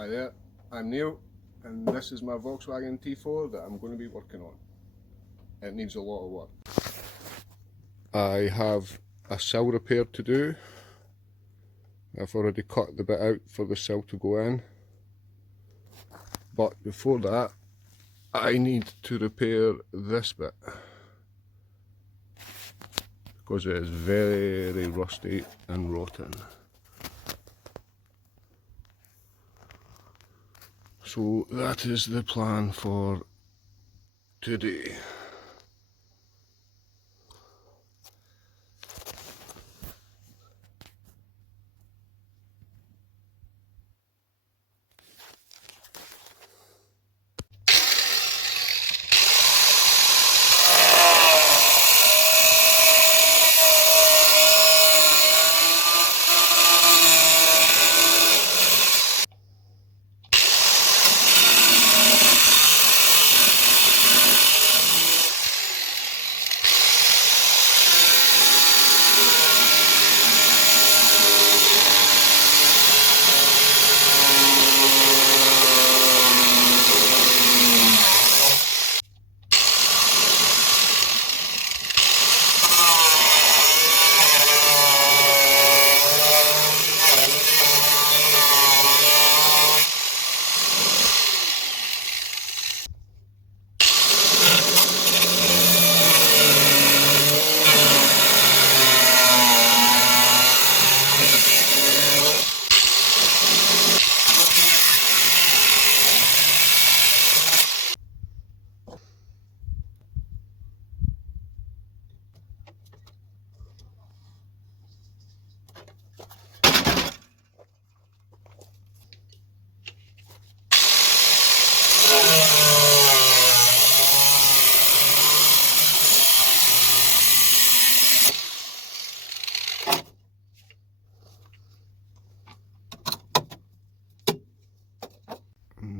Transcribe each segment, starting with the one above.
Hi there, I'm Neil, and this is my Volkswagen T4 that I'm going to be working on. It needs a lot of work. I have a sill repair to do. I've already cut the bit out for the sill to go in. But before that, I need to repair this bit, because it is very rusty and rotten. So that is the plan for today.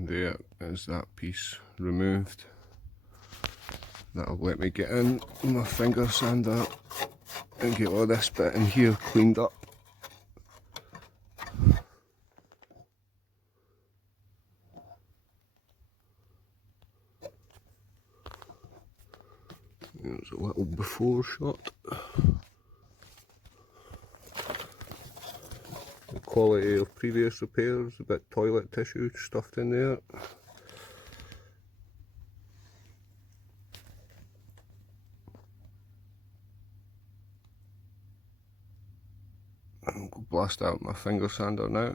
There is that piece removed. That'll let me get in my finger sander and get all this bit in here cleaned up. There's a little before shot. The quality of previous repairs, a bit toilet tissue stuffed in there. I'll go blast out my finger sander now.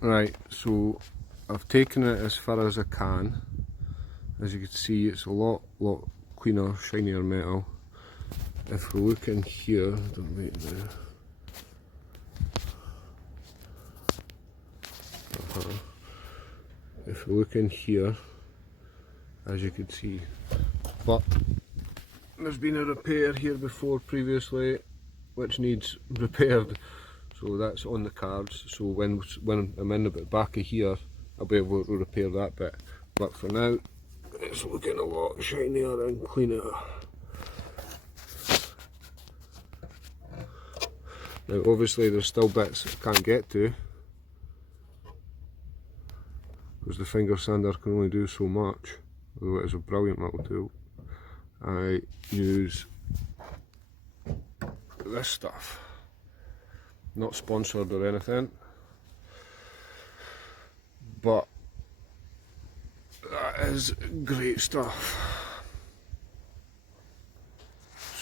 Right, so I've taken it as far as I can. As you can see, it's a lot cleaner, shinier metal. If we look in here, if we look in here, as you can see, but there's been a repair here before previously, which needs repaired. So that's on the cards, so when I'm in the back of here, I'll be able to repair that bit. But for now, it's looking a lot shinier and cleaner. Now obviously there's still bits I can't get to, because the finger sander can only do so much, although it is a brilliant little tool. I use this stuff, not sponsored or anything, but that is great stuff.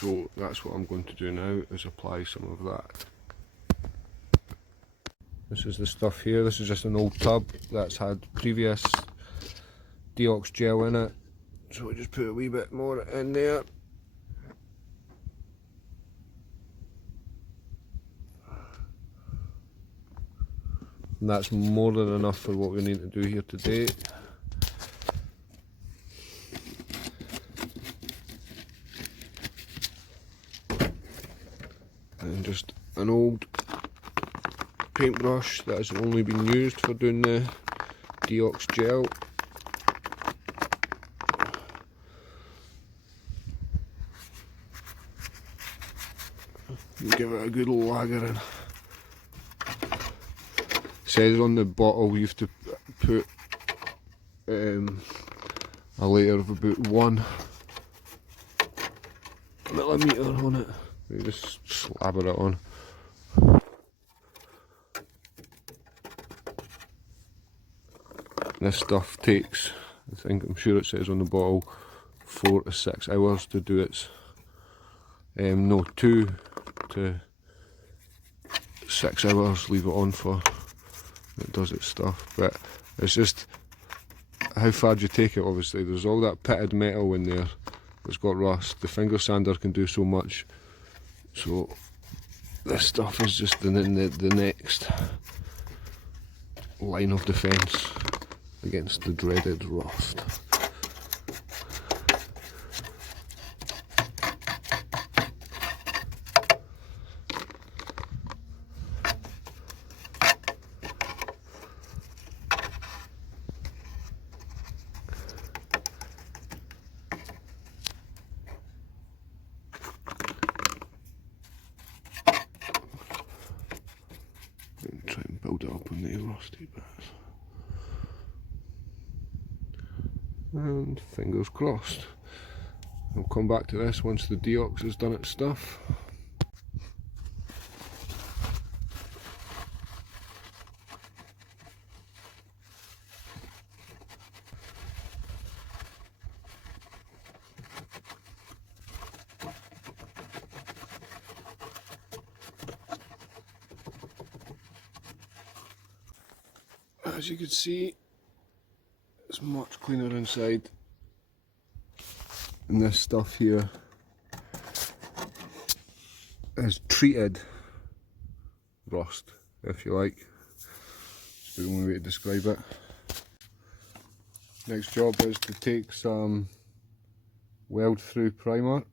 So that's what I'm going to do now, is apply some of that. This is the stuff here. This is just an old tub that's had previous Deox gel in it, so I just put a wee bit more in there. And that's more than enough for what we need to do here today. And just an old paintbrush that has only been used for doing the Deox gel. Give it a good lagering. It says on the bottle you have to put a layer of about 1 millimetre on it. You just slabber it on. This stuff takes, I'm sure it says on the bottle, 4 to 6 hours to do its, no, 2 to 6 hours, leave it on for, it does its stuff. But it's just how far do you take it. Obviously there's all that pitted metal in there that's got rust. The finger sander can do so much, so this stuff is just the next line of defence against the dreaded rust. And try and build it up on the rusty bits. And fingers crossed. I'll come back to this once the Deox has done its stuff. As you can see, it's much cleaner inside, and this stuff here is treated rust, if you like. It's the only way to describe it. Next job is to take some weld through primer.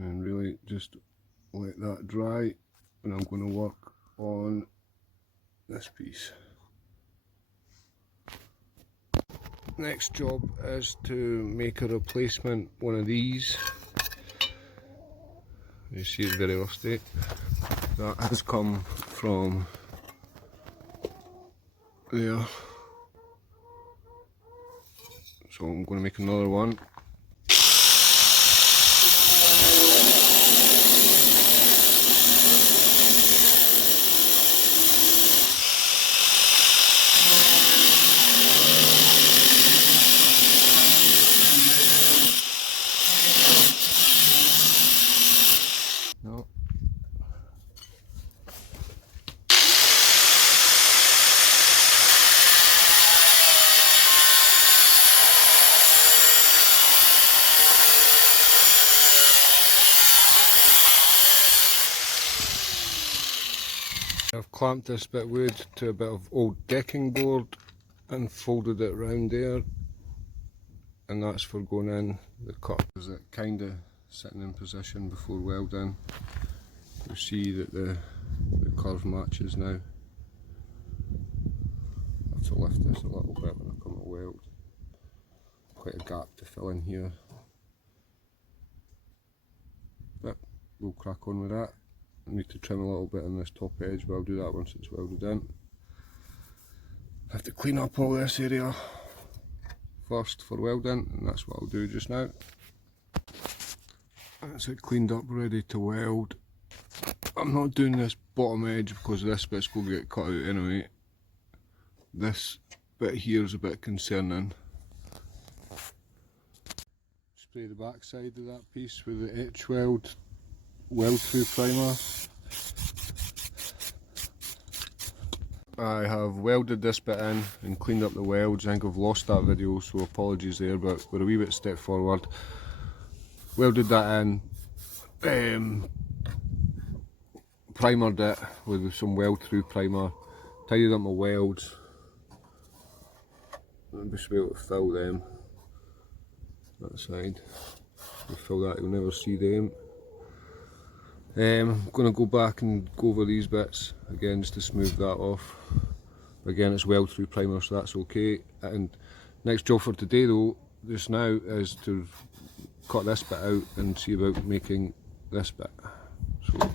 And really just let that dry, and I'm going to work on this piece. Next job is to make a replacement one of these. You see it's very rusty. That has come from there, so I'm going to make another one. I've clamped this bit of wood to a bit of old decking board and folded it round there, and that's for going in the cut. Is it kind of sitting in position before welding? You see that the curve matches now. I have to lift this a little bit when I come to weld. Quite a gap to fill in here, but we'll crack on with that. I need to trim a little bit on this top edge, but I'll do that once it's welded in. I have to clean up all this area first for welding, and that's what I'll do just now. That's it cleaned up, ready to weld. I'm not doing this bottom edge because this bit's going to get cut out anyway. This bit here is a bit concerning. Spray the back side of that piece with the Etchweld weld through primer. I have welded this bit in and cleaned up the welds. I think I've lost that video, so apologies there, but we're a wee bit step forward. Welded that in, primered it with some weld through primer, tidied up my welds. I'll just be able to fill them that side. If you fill that, you'll never see them. I'm going to go back and go over these bits again just to smooth that off. Again, it's weld through primer, so that's okay. And next job for today though, just now, is to cut this bit out and see about making this bit. So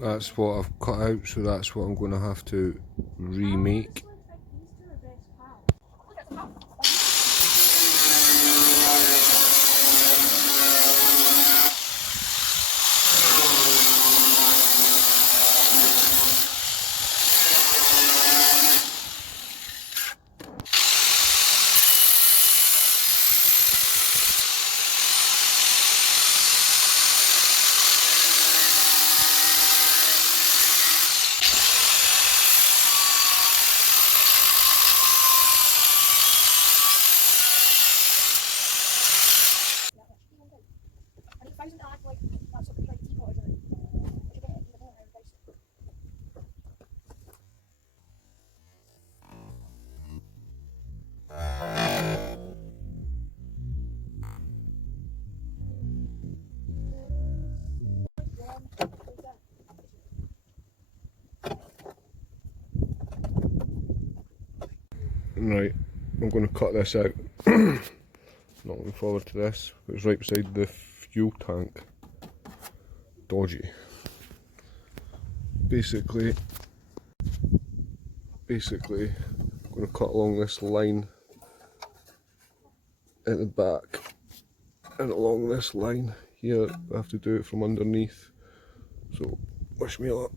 that's what I've cut out, so that's what I'm going to have to remake. Right, I'm going to cut this out. Not looking forward to this. It's right beside the fuel tank. Dodgy. Basically, I'm going to cut along this line at the back, and along this line here. I have to do it from underneath. So, wish me luck.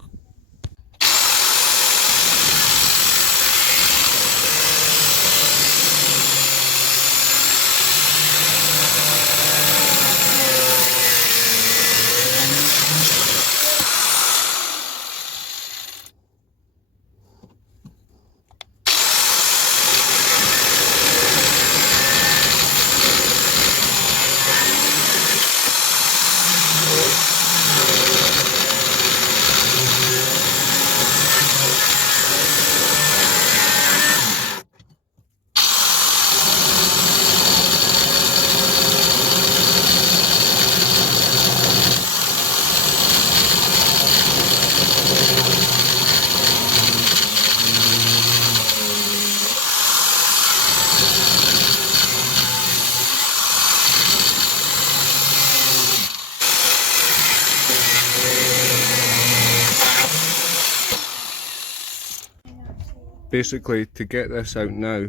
basically to get this out now,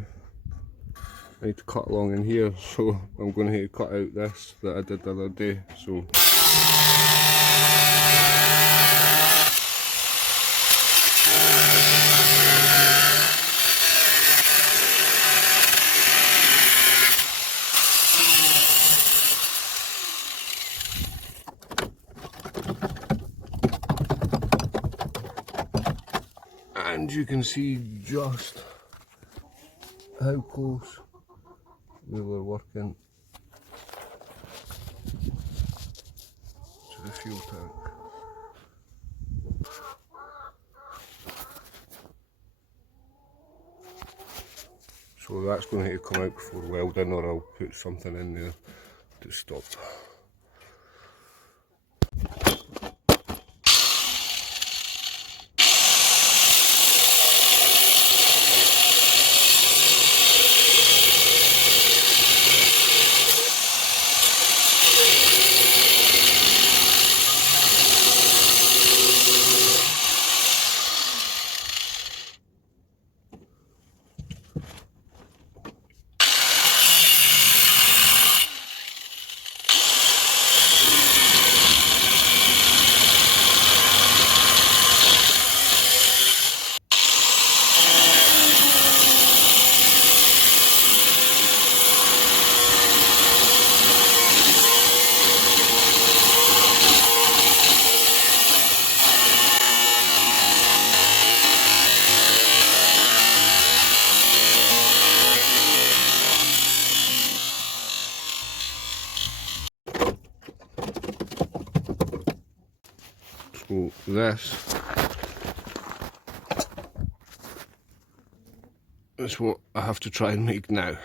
I need to cut along in here, so I'm going to cut out this that I did the other day. So and you can see just how close we were working to the fuel tank. So that's going to come out before welding, or I'll put something in there to stop. So this is what I have to try and make now.